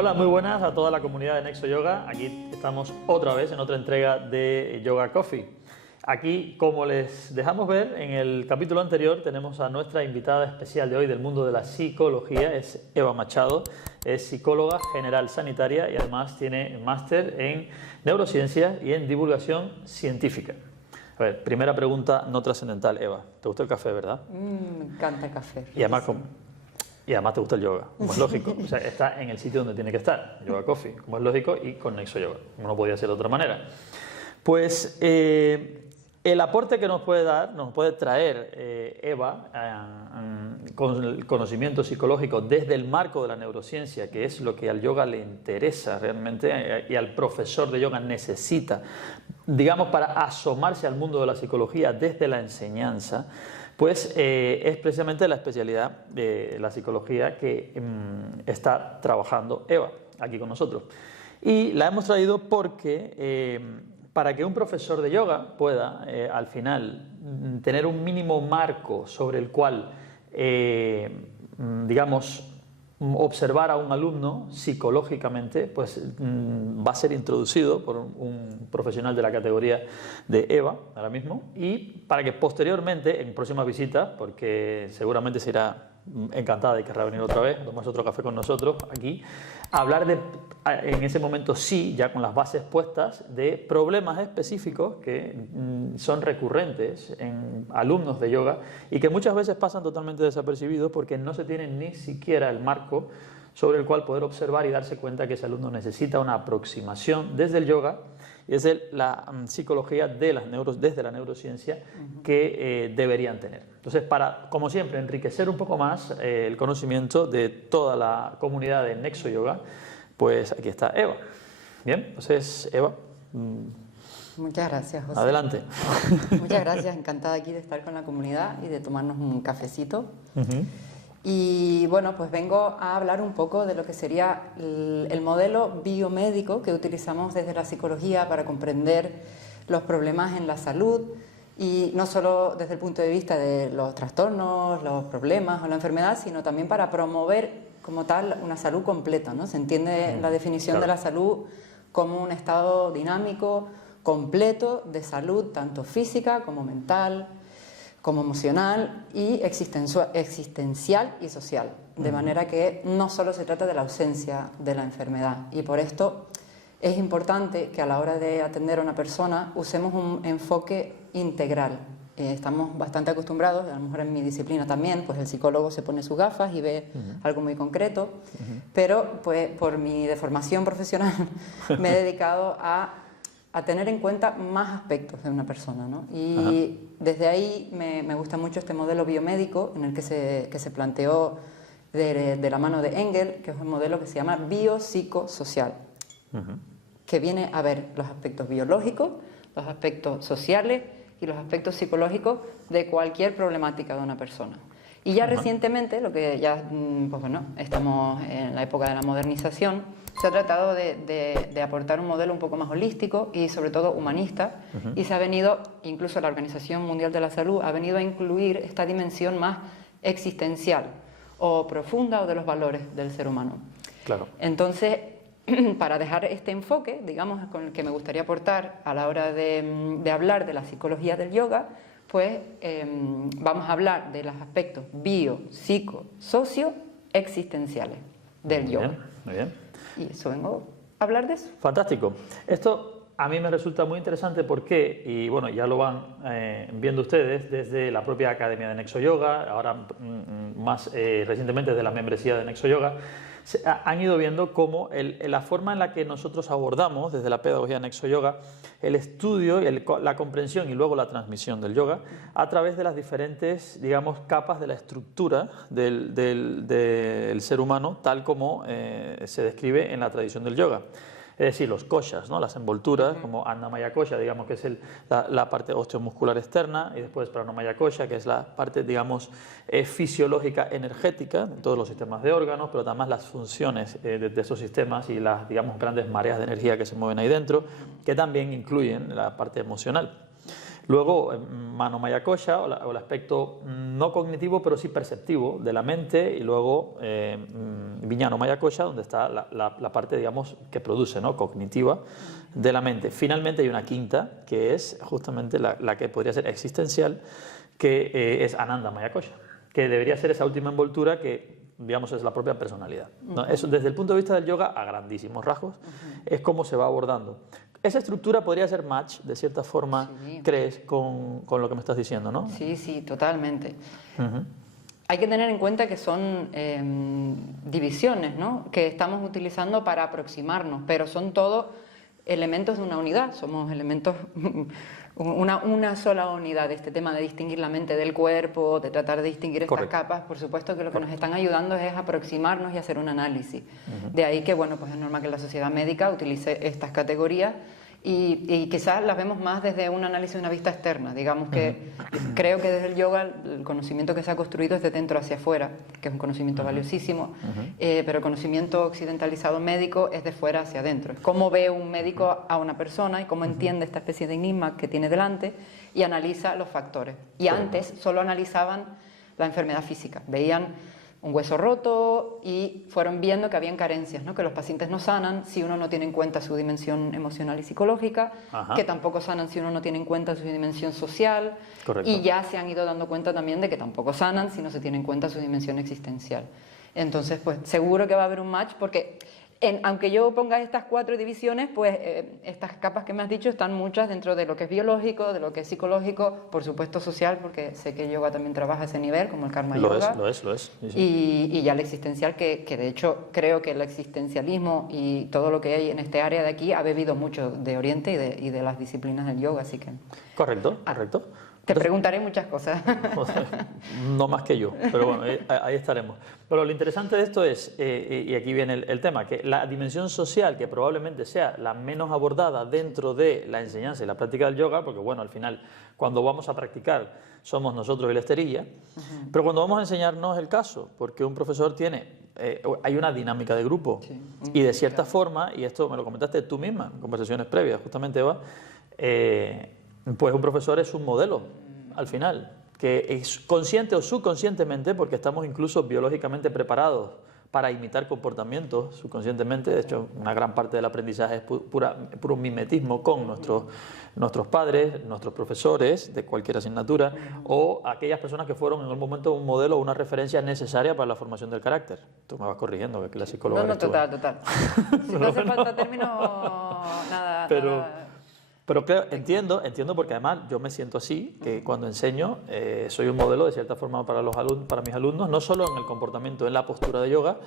Hola, muy buenas a toda la comunidad de Nexo Yoga. Aquí estamos otra vez en otra entrega de Yoga Coffee. Aquí, como les dejamos ver en el capítulo anterior, tenemos a nuestra invitada especial de hoy del mundo de la psicología, es Eva Machado, es psicóloga general sanitaria y además tiene máster en neurociencia y en divulgación científica. A ver, primera pregunta no trascendental, Eva. ¿Te gusta el café, verdad? Me encanta el café. Y además te gusta el yoga, como es lógico. O sea, está en el sitio donde tiene que estar, Yoga Coffee, como es lógico, y con Nexo Yoga, como no podía ser de otra manera. Pues el aporte que nos puede dar, nos puede traer Eva con el conocimiento psicológico desde el marco de la neurociencia, que es lo que al yoga le interesa realmente y al profesor de yoga necesita, digamos, para asomarse al mundo de la psicología desde la enseñanza, pues es precisamente la especialidad de la psicología que está trabajando Eva aquí con nosotros. Y la hemos traído porque para que un profesor de yoga pueda al final tener un mínimo marco sobre el cual, digamos, observar a un alumno psicológicamente, pues va a ser introducido por un profesional de la categoría de Eva ahora mismo, y para que posteriormente en próximas visitas, porque seguramente se irá encantada y querrá venir otra vez, tomarse otro café con nosotros aquí, hablar de, en ese momento sí, ya con las bases puestas, de problemas específicos que son recurrentes en alumnos de yoga y que muchas veces pasan totalmente desapercibidos porque no se tiene ni siquiera el marco sobre el cual poder observar y darse cuenta que ese alumno necesita una aproximación desde el yoga y desde la psicología desde la neurociencia que deberían tener. Entonces, para, como siempre, enriquecer un poco más el conocimiento de toda la comunidad de Nexo Yoga, pues aquí está Eva. Bien, entonces, Eva. Muchas gracias, José. Adelante. Muchas gracias, encantada aquí de estar con la comunidad y de tomarnos un cafecito. Y bueno, pues vengo a hablar un poco de lo que sería el modelo biomédico que utilizamos desde la psicología para comprender los problemas en la salud, y no solo desde el punto de vista de los trastornos, los problemas o la enfermedad, sino también para promover como tal una salud completa, ¿no? Se entiende la definición de la salud como un estado dinámico, completo de salud, tanto física como mental, como emocional y existencial y social, de manera que no solo se trata de la ausencia de la enfermedad, y por esto es importante que a la hora de atender a una persona usemos un enfoque integral. Estamos bastante acostumbrados, a lo mejor en mi disciplina también, pues el psicólogo se pone sus gafas y ve algo muy concreto, pero pues por mi deformación profesional me he dedicado a tener en cuenta más aspectos de una persona, ¿no? Y desde ahí me gusta mucho este modelo biomédico en el que se planteó de la mano de Engel, que es un modelo que se llama biopsicosocial, que viene a ver los aspectos biológicos, los aspectos sociales y los aspectos psicológicos de cualquier problemática de una persona. Y ya recientemente, lo que ya, pues bueno, estamos en la época de la modernización, se ha tratado de aportar un modelo un poco más holístico y sobre todo humanista, y se ha venido, incluso la Organización Mundial de la Salud ha venido a incluir esta dimensión más existencial o profunda o de los valores del ser humano. Claro. Entonces, para dejar este enfoque, digamos, con el que me gustaría aportar a la hora de hablar de la psicología del yoga, pues vamos a hablar de los aspectos bio, psico, socio, existenciales del yoga. Muy bien. Y eso vengo a hablar de eso. Fantástico. Esto a mí me resulta muy interesante porque, y bueno, ya lo van viendo ustedes desde la propia Academia de Nexo Yoga, ahora más recientemente de la membresía de Nexo Yoga, han ido viendo cómo la forma en la que nosotros abordamos desde la pedagogía de Nexo Yoga el estudio, la comprensión y luego la transmisión del yoga a través de las diferentes, digamos, capas de la estructura del ser humano, tal como se describe en la tradición del yoga. Es decir, los koshas, ¿no? Las envolturas, como Annamaya Kosha, digamos que es la parte osteomuscular externa, y después Pranamaya Kosha, que es la parte, digamos, fisiológica energética de todos los sistemas de órganos, pero además las funciones de esos sistemas y las, digamos, grandes mareas de energía que se mueven ahí dentro, que también incluyen la parte emocional. Luego, Mano Maya Kosha, o el aspecto no cognitivo, pero sí perceptivo de la mente, y luego Vijnana Maya Kosha, donde está la parte, digamos, que produce, ¿no?, cognitiva de la mente. Finalmente hay una quinta, que es justamente la que podría ser existencial, que es Ananda Maya Kosha, que debería ser esa última envoltura que, digamos, es la propia personalidad, ¿no? Eso, desde el punto de vista del yoga, a grandísimos rasgos, es como se va abordando. Esa estructura podría ser match, de cierta forma, Sí. crees, con lo que me estás diciendo, ¿no? Sí, sí, totalmente. Hay que tener en cuenta que son divisiones, ¿no?, que estamos utilizando para aproximarnos, pero son todos elementos de una unidad, somos elementos, una sola unidad. Este tema de distinguir la mente del cuerpo, de tratar de distinguir estas capas, por supuesto que lo que nos están ayudando es aproximarnos y hacer un análisis. De ahí que, bueno, pues es normal que la sociedad médica utilice estas categorías y quizás las vemos más desde un análisis de una vista externa. Digamos que creo que desde el yoga el conocimiento que se ha construido es de dentro hacia afuera, que es un conocimiento valiosísimo, pero el conocimiento occidentalizado médico es de fuera hacia adentro. Es cómo ve un médico a una persona y cómo entiende esta especie de enigma que tiene delante y analiza los factores. Y antes solo analizaban la enfermedad física, veían un hueso roto y fueron viendo que habían carencias, ¿no?, que los pacientes no sanan si uno no tiene en cuenta su dimensión emocional y psicológica, que tampoco sanan si uno no tiene en cuenta su dimensión social. Correcto. Y ya se han ido dando cuenta también de que tampoco sanan si no se tiene en cuenta su dimensión existencial. Entonces, pues seguro que va a haber un match porque aunque yo ponga estas 4 divisiones, pues estas capas que me has dicho están muchas dentro de lo que es biológico, de lo que es psicológico, por supuesto social, porque sé que el yoga también trabaja a ese nivel, como el karma yoga. Lo es. Sí, sí. Y ya el existencial, que de hecho creo que el existencialismo y todo lo que hay en este área de aquí ha bebido mucho de Oriente y de las disciplinas del yoga, así que... Correcto. Te preguntaré muchas cosas. No más que yo, pero bueno, ahí estaremos. Pero lo interesante de esto es, y aquí viene el tema, que la dimensión social, que probablemente sea la menos abordada dentro de la enseñanza y la práctica del yoga, porque bueno, al final, cuando vamos a practicar, somos nosotros y la esterilla, pero cuando vamos a enseñar no es el caso, porque un profesor hay una dinámica de grupo, y de cierta forma, y esto me lo comentaste tú misma en conversaciones previas, justamente, Eva, pues un profesor es un modelo, al final, que es consciente o subconscientemente, porque estamos incluso biológicamente preparados para imitar comportamientos subconscientemente. De hecho, una gran parte del aprendizaje es puro mimetismo con nuestros padres, nuestros profesores de cualquier asignatura, o aquellas personas que fueron en un momento un modelo o una referencia necesaria para la formación del carácter. Tú me vas corrigiendo, que aquí la psicóloga No, eres tú, total. Si no hace falta término, nada... Pero creo, entiendo, porque además yo me siento así, que cuando enseño soy un modelo de cierta forma para mis alumnos, no solo en el comportamiento, en la postura de yoga,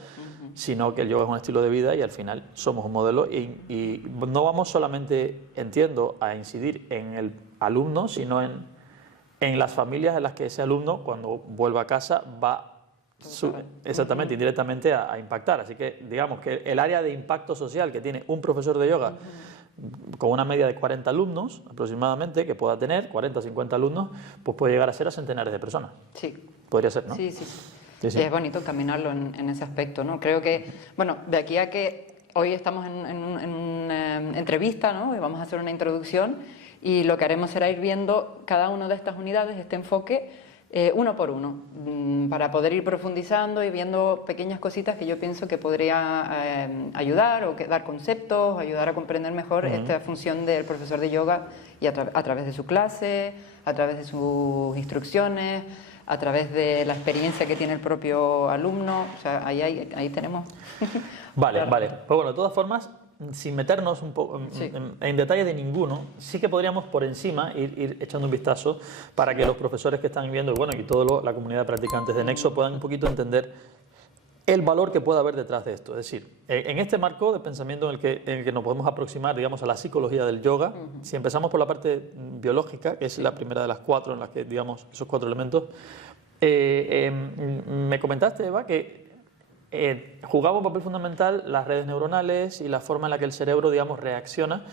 sino que el yoga es un estilo de vida y al final somos un modelo y no vamos solamente, entiendo, a incidir en el alumno, sino en las familias en las que ese alumno, cuando vuelva a casa, va exactamente, indirectamente a impactar. Así que digamos que el área de impacto social que tiene un profesor de yoga, con una media de 40 alumnos aproximadamente, que pueda tener 40 o 50 alumnos, pues puede llegar a ser a centenares de personas. Sí. Podría ser, ¿no? Sí. Y es bonito caminarlo en ese aspecto, ¿no? Creo que, bueno, de aquí a que hoy estamos en una entrevista, ¿no?, y vamos a hacer una introducción, y lo que haremos será ir viendo cada una de estas unidades, este enfoque, uno por uno, para poder ir profundizando y viendo pequeñas cositas que yo pienso que podría ayudar o dar conceptos, ayudar a comprender mejor esta función del profesor de yoga y a través de su clase, a través de sus instrucciones, a través de la experiencia que tiene el propio alumno. O sea, ahí tenemos... Vale. Pues bueno, de todas formas, sin meternos un poco en detalle de ninguno, sí que podríamos por encima ir echando un vistazo para que los profesores que están viendo, y bueno, y toda la comunidad de practicantes de Nexo puedan un poquito entender el valor que puede haber detrás de esto. Es decir, en este marco de pensamiento en el que nos podemos aproximar, digamos, a la psicología del yoga, si empezamos por la parte biológica, que es la primera de las 4 en las que, digamos, esos 4 elementos, me comentaste, Eva, que jugaba un papel fundamental las redes neuronales y la forma en la que el cerebro, digamos, reacciona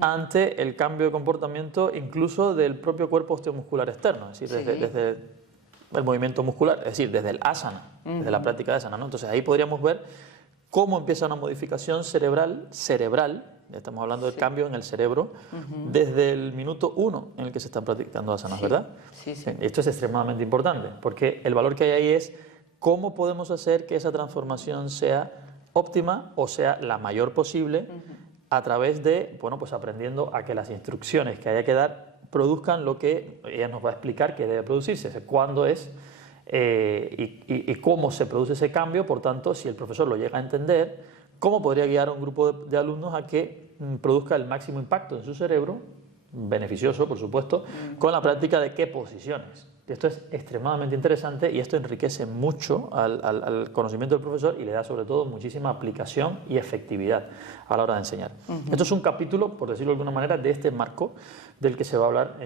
ante el cambio de comportamiento incluso del propio cuerpo osteomuscular externo, es decir, desde el movimiento muscular, es decir, desde el asana, desde la práctica de asana, ¿no? Entonces ahí podríamos ver cómo empieza una modificación cerebral Estamos hablando del cambio en el cerebro desde el minuto 1 en el que se están practicando asanas, ¿verdad? Sí, sí. Esto es extremadamente importante, porque el valor que hay ahí es cómo podemos hacer que esa transformación sea óptima o sea la mayor posible a través de, bueno, pues aprendiendo a que las instrucciones que haya que dar produzcan lo que ella nos va a explicar que debe producirse, cuándo es y cómo se produce ese cambio. Por tanto, si el profesor lo llega a entender, cómo podría guiar a un grupo de alumnos a que produzca el máximo impacto en su cerebro, beneficioso, por supuesto, con la práctica de qué posiciones. Esto es extremadamente interesante y esto enriquece mucho al conocimiento del profesor y le da sobre todo muchísima aplicación y efectividad a la hora de enseñar. Esto es un capítulo, por decirlo de alguna manera, de este marco del que se va a hablar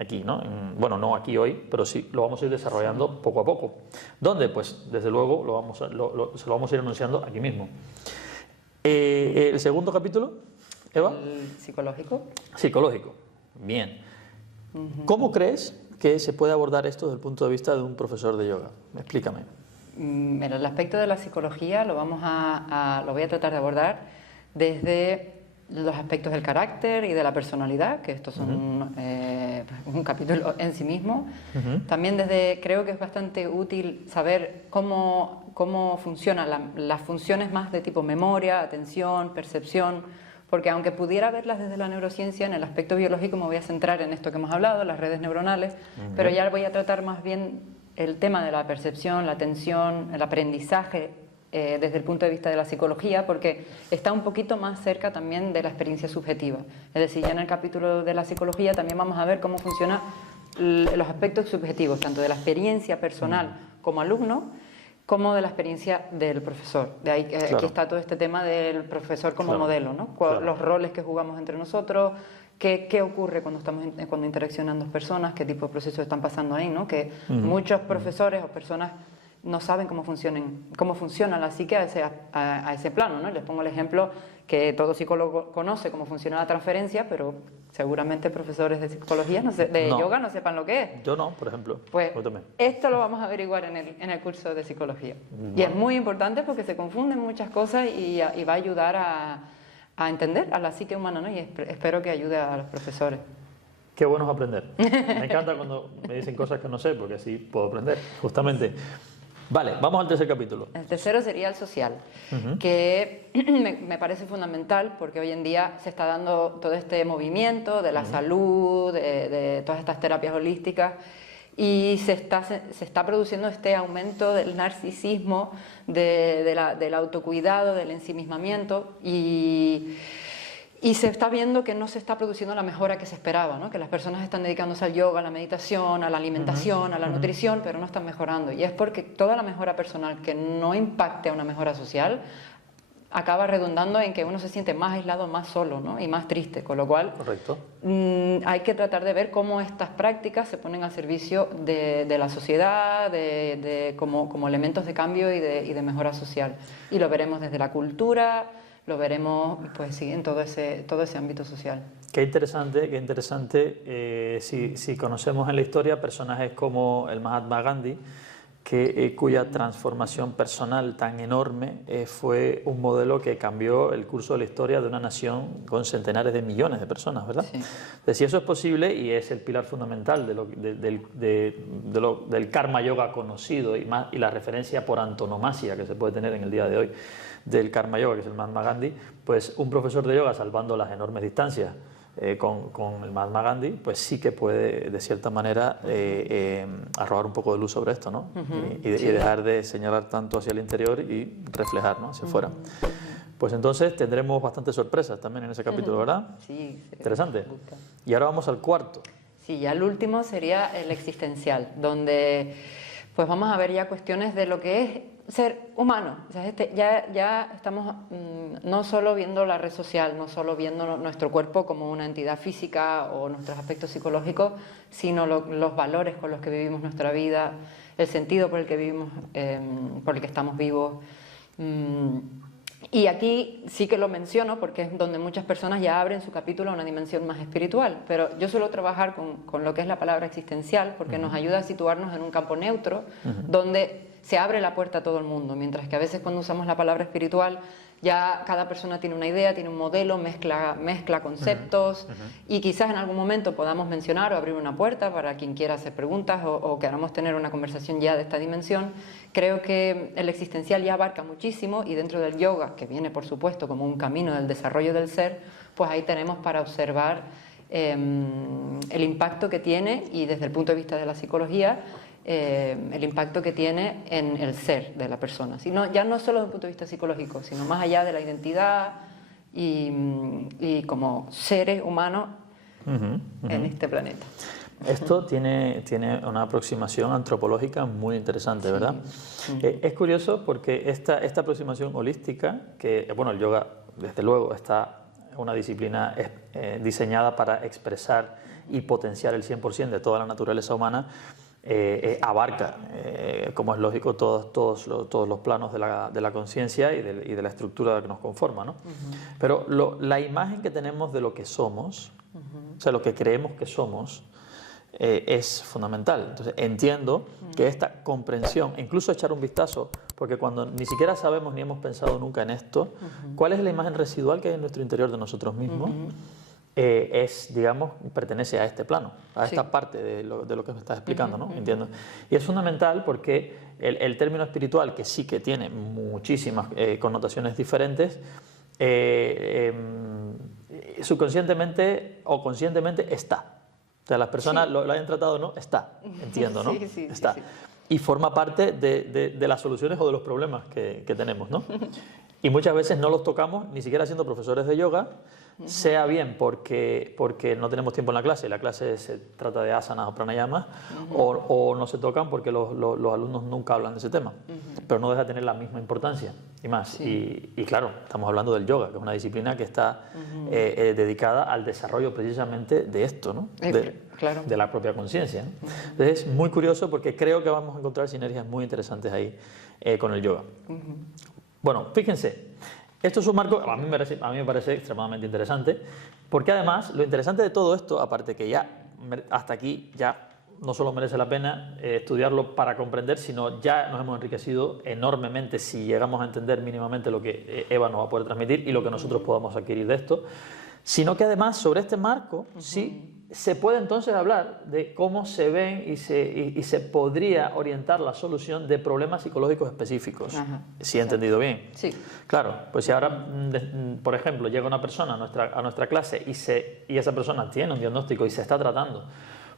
aquí, ¿no? Bueno, no aquí hoy, pero sí lo vamos a ir desarrollando poco a poco. ¿Dónde? Pues desde luego se lo vamos a ir anunciando aquí mismo. El segundo capítulo, Eva. ¿El psicológico? Psicológico. Bien. ¿Cómo crees que se puede abordar esto desde el punto de vista de un profesor de yoga? Explícame. Mira, el aspecto de la psicología lo voy a tratar de abordar desde los aspectos del carácter y de la personalidad, que estos son un capítulo en sí mismo. También creo que es bastante útil saber cómo funcionan las funciones más de tipo memoria, atención, percepción, porque aunque pudiera verlas desde la neurociencia, en el aspecto biológico me voy a centrar en esto que hemos hablado, las redes neuronales, pero ya voy a tratar más bien el tema de la percepción, la atención, el aprendizaje desde el punto de vista de la psicología, porque está un poquito más cerca también de la experiencia subjetiva. Es decir, ya en el capítulo de la psicología también vamos a ver cómo funcionan los aspectos subjetivos, tanto de la experiencia personal como alumno, como de la experiencia del profesor. De ahí que aquí está todo este tema del profesor como modelo, ¿no? Los roles que jugamos entre nosotros, qué ocurre cuando interaccionan dos personas, qué tipo de procesos están pasando ahí, ¿no? Que muchos profesores o personas no saben cómo funciona la psique a ese plano, ¿no? Les pongo el ejemplo que todo psicólogo conoce cómo funciona la transferencia, pero seguramente profesores de psicología, yoga, no sepan lo que es. Yo no, por ejemplo. Pues esto lo vamos a averiguar en el curso de psicología. Bueno. Y es muy importante porque se confunden muchas cosas y va a ayudar a entender a la psique humana, ¿no? Y espero que ayude a los profesores. Qué bueno es aprender. Me encanta cuando me dicen cosas que no sé, porque así puedo aprender, justamente. Vale, vamos al tercer capítulo. El tercero sería el social, que me parece fundamental porque hoy en día se está dando todo este movimiento de la salud, de todas estas terapias holísticas, y se está produciendo este aumento del narcisismo, del autocuidado, del ensimismamiento, y se está viendo que no se está produciendo la mejora que se esperaba, ¿no? Que las personas están dedicándose al yoga, a la meditación, a la alimentación, a la nutrición, pero no están mejorando. Y es porque toda la mejora personal que no impacte a una mejora social acaba redundando en que uno se siente más aislado, más solo, ¿no? Y más triste, con lo cual hay que tratar de ver cómo estas prácticas se ponen al servicio de la sociedad, como elementos de cambio y de mejora social. Y lo veremos desde la cultura, lo veremos pues sí, en todo ese ámbito social. Qué interesante si conocemos en la historia personajes como el Mahatma Gandhi, cuya transformación personal tan enorme fue un modelo que cambió el curso de la historia de una nación con centenares de millones de personas, ¿verdad? Sí. Entonces, si eso es posible y es el pilar fundamental del karma yoga conocido y la referencia por antonomasia que se puede tener en el día de hoy del karma yoga, que es el Mahatma Gandhi, pues un profesor de yoga salvando las enormes distancias con el Mahatma Gandhi, pues sí que puede de cierta manera arrojar un poco de luz sobre esto, ¿no? Y dejar de señalar tanto hacia el interior y reflejar, ¿no? Hacia afuera. Pues entonces tendremos bastantes sorpresas también en ese capítulo, ¿verdad? Sí. Interesante. Y ahora vamos al cuarto. Sí, ya el último sería el existencial, donde pues vamos a ver ya cuestiones de lo que es ser humano. O sea, ya estamos no solo viendo la red social, no solo viendo nuestro cuerpo como una entidad física o nuestros aspectos psicológicos, sino los valores con los que vivimos nuestra vida, el sentido por el que vivimos, por el que estamos vivos. Y aquí sí que lo menciono porque es donde muchas personas ya abren su capítulo a una dimensión más espiritual, pero yo suelo trabajar con lo que es la palabra existencial porque nos ayuda a situarnos en un campo neutro donde se abre la puerta a todo el mundo, mientras que a veces cuando usamos la palabra espiritual Ya cada persona tiene una idea, tiene un modelo, mezcla conceptos y quizás en algún momento podamos mencionar o abrir una puerta para quien quiera hacer preguntas o queramos tener una conversación ya de esta dimensión. Creo que el existencial ya abarca muchísimo y dentro del yoga, que viene por supuesto como un camino del desarrollo del ser, pues ahí tenemos para observar el impacto que tiene y desde el punto de vista de la psicología el impacto que tiene en el ser de la persona, ya no solo desde el punto de vista psicológico, sino más allá de la identidad y como seres humanos en este planeta. Esto tiene una aproximación antropológica muy interesante, ¿verdad? Es curioso porque esta aproximación holística, que bueno, el yoga desde luego está una disciplina diseñada para expresar y potenciar el 100% de toda la naturaleza humana, abarca, como es lógico, todos los planos de la conciencia y de la estructura que nos conforma, ¿no? Pero la imagen que tenemos de lo que somos, o sea, lo que creemos que somos, es fundamental. Entonces entiendo que esta comprensión, incluso echar un vistazo, porque cuando ni siquiera sabemos ni hemos pensado nunca en esto, ¿cuál es la imagen residual que hay en nuestro interior de nosotros mismos? Digamos, pertenece a este plano, a esta parte de lo que me estás explicando, ¿no? Entiendo. Y es fundamental porque el término espiritual, que sí que tiene muchísimas connotaciones diferentes, subconscientemente o conscientemente está. O sea, las personas lo hayan tratado o no, está, entiendo, ¿no? Está. Y forma parte de las soluciones o de los problemas que tenemos, ¿no? Y muchas veces no los tocamos, ni siquiera siendo profesores de yoga, sea bien porque no tenemos tiempo en la clase se trata de asanas o pranayamas, o no se tocan porque los alumnos nunca hablan de ese tema, pero no deja de tener la misma importancia y más. Y claro, estamos hablando del yoga, que es una disciplina que está dedicada al desarrollo precisamente de esto, ¿no? De la propia conciencia, ¿no? Entonces es muy curioso porque creo que vamos a encontrar sinergias muy interesantes ahí con el yoga. Bueno, fíjense, esto es un marco, a mí me parece extremadamente interesante, porque además lo interesante de todo esto, aparte que ya hasta aquí ya no solo merece la pena estudiarlo para comprender, sino ya nos hemos enriquecido enormemente si llegamos a entender mínimamente lo que Eva nos va a poder transmitir y lo que nosotros podamos adquirir de esto, sino que además sobre este marco sí se puede entonces hablar de cómo se ven y se podría orientar la solución de problemas psicológicos específicos, si he entendido bien. Sí. Claro, pues si ahora, por ejemplo, llega una persona a nuestra clase y esa persona tiene un diagnóstico y se está tratando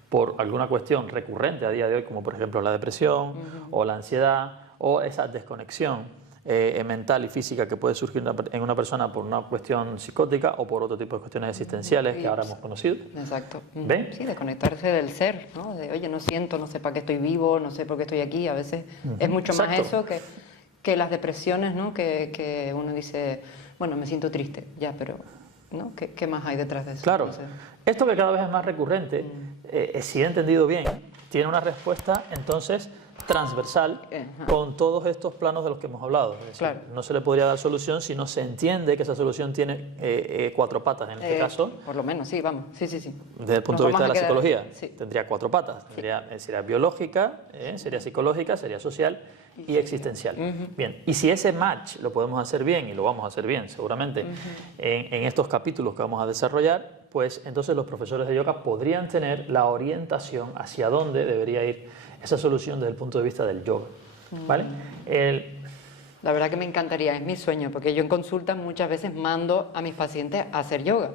por alguna cuestión recurrente a día de hoy, como por ejemplo la depresión o la ansiedad o esa desconexión mental y física que puede surgir en una persona por una cuestión psicótica o por otro tipo de cuestiones existenciales que ahora hemos conocido. Exacto. ¿Ven? Sí, desconectarse del ser, ¿no? De, oye, no siento, no sé para qué estoy vivo, no sé por qué estoy aquí. A veces es mucho más eso que las depresiones, ¿no? Que uno dice, bueno, me siento triste, ya, pero ¿no? ¿Qué más hay detrás de eso? Claro. No sé. Esto que cada vez es más recurrente, si he entendido bien, tiene una respuesta entonces transversal con todos estos planos de los que hemos hablado. Es decir, no se le podría dar solución si no se entiende que esa solución tiene 4 patas en este caso. Por lo menos, sí, vamos. Sí. Desde el punto de vista de la psicología, tendría 4 patas. Sería biológica, sería psicológica, sería social y existencial. Bien, y si ese match lo podemos hacer bien, y lo vamos a hacer bien seguramente, en estos capítulos que vamos a desarrollar, pues entonces los profesores de yoga podrían tener la orientación hacia dónde debería ir esa solución desde el punto de vista del yoga, ¿vale? La verdad que me encantaría, es mi sueño, porque yo en consultas muchas veces mando a mis pacientes a hacer yoga,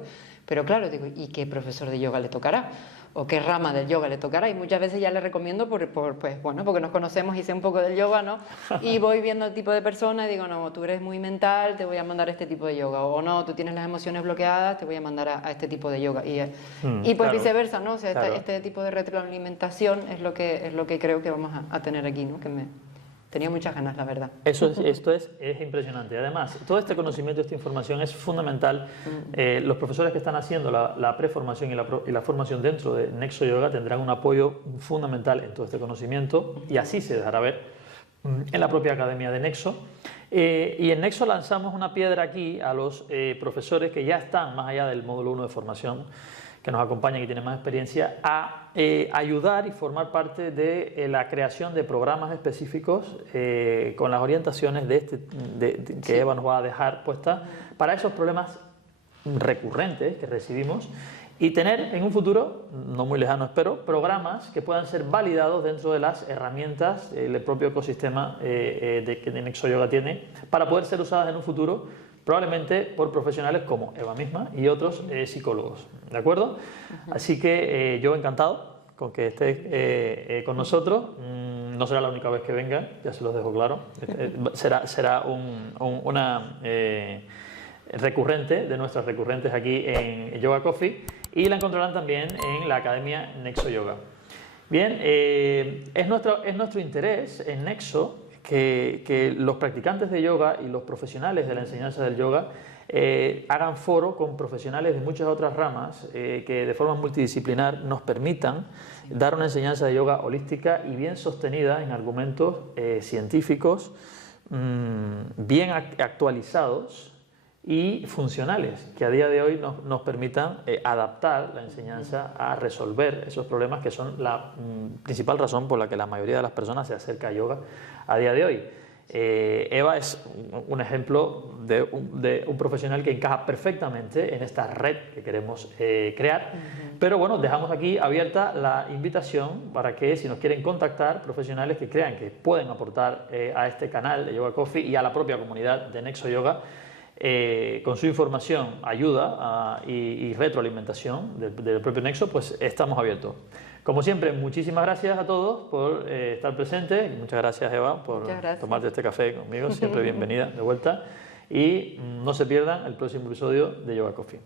pero claro, digo, ¿y qué profesor de yoga le tocará? ¿O qué rama del yoga le tocará? Y muchas veces ya le recomiendo pues, bueno, porque nos conocemos y sé un poco del yoga, ¿no? Y voy viendo el tipo de persona y digo, no, tú eres muy mental, te voy a mandar a este tipo de yoga. O no, tú tienes las emociones bloqueadas, te voy a mandar a este tipo de yoga. Y pues claro, viceversa, ¿no? O sea, este tipo de retroalimentación es lo que creo que vamos a tener aquí, ¿no? Tenía muchas ganas, la verdad. Esto es impresionante. Además, todo este conocimiento, esta información es fundamental. Los profesores que están haciendo la preformación y la formación dentro de Nexo Yoga tendrán un apoyo fundamental en todo este conocimiento y así se dejará ver en la propia Academia de Nexo. Y en Nexo lanzamos una piedra aquí a los profesores que ya están más allá del módulo 1 de formación, que nos acompañan y tienen más experiencia, a ayudar y formar parte de la creación de programas específicos con las orientaciones que Eva nos va a dejar puestas para esos problemas recurrentes que recibimos y tener en un futuro, no muy lejano espero, programas que puedan ser validados dentro de las herramientas del propio ecosistema que Nexo Yoga tiene para poder ser usadas en un futuro probablemente por profesionales como Eva misma y otros psicólogos, ¿de acuerdo? Así que yo encantado con que estés con nosotros. No será la única vez que venga, ya se los dejo claro. Será una recurrente de nuestras recurrentes aquí en Yoga Coffee y la encontrarán también en la Academia Nexo Yoga. Bien, es nuestro interés en Nexo que los practicantes de yoga y los profesionales de la enseñanza del yoga hagan foro con profesionales de muchas otras ramas que de forma multidisciplinar nos permitan dar una enseñanza de yoga holística y bien sostenida en argumentos científicos bien actualizados y funcionales, que a día de hoy nos permitan adaptar la enseñanza a resolver esos problemas que son la principal razón por la que la mayoría de las personas se acerca a yoga a día de hoy. Eva es un ejemplo de un profesional que encaja perfectamente en esta red que queremos crear, pero bueno, dejamos aquí abierta la invitación para que si nos quieren contactar profesionales que crean que pueden aportar a este canal de Yoga Coffee y a la propia comunidad de Nexo Yoga, con su información, ayuda y retroalimentación del propio Nexo, pues estamos abiertos. Como siempre, muchísimas gracias a todos por estar presentes. Muchas gracias, Eva, por tomarte este café conmigo. Siempre bienvenida de vuelta. Y no se pierdan el próximo episodio de Yoga Coffee.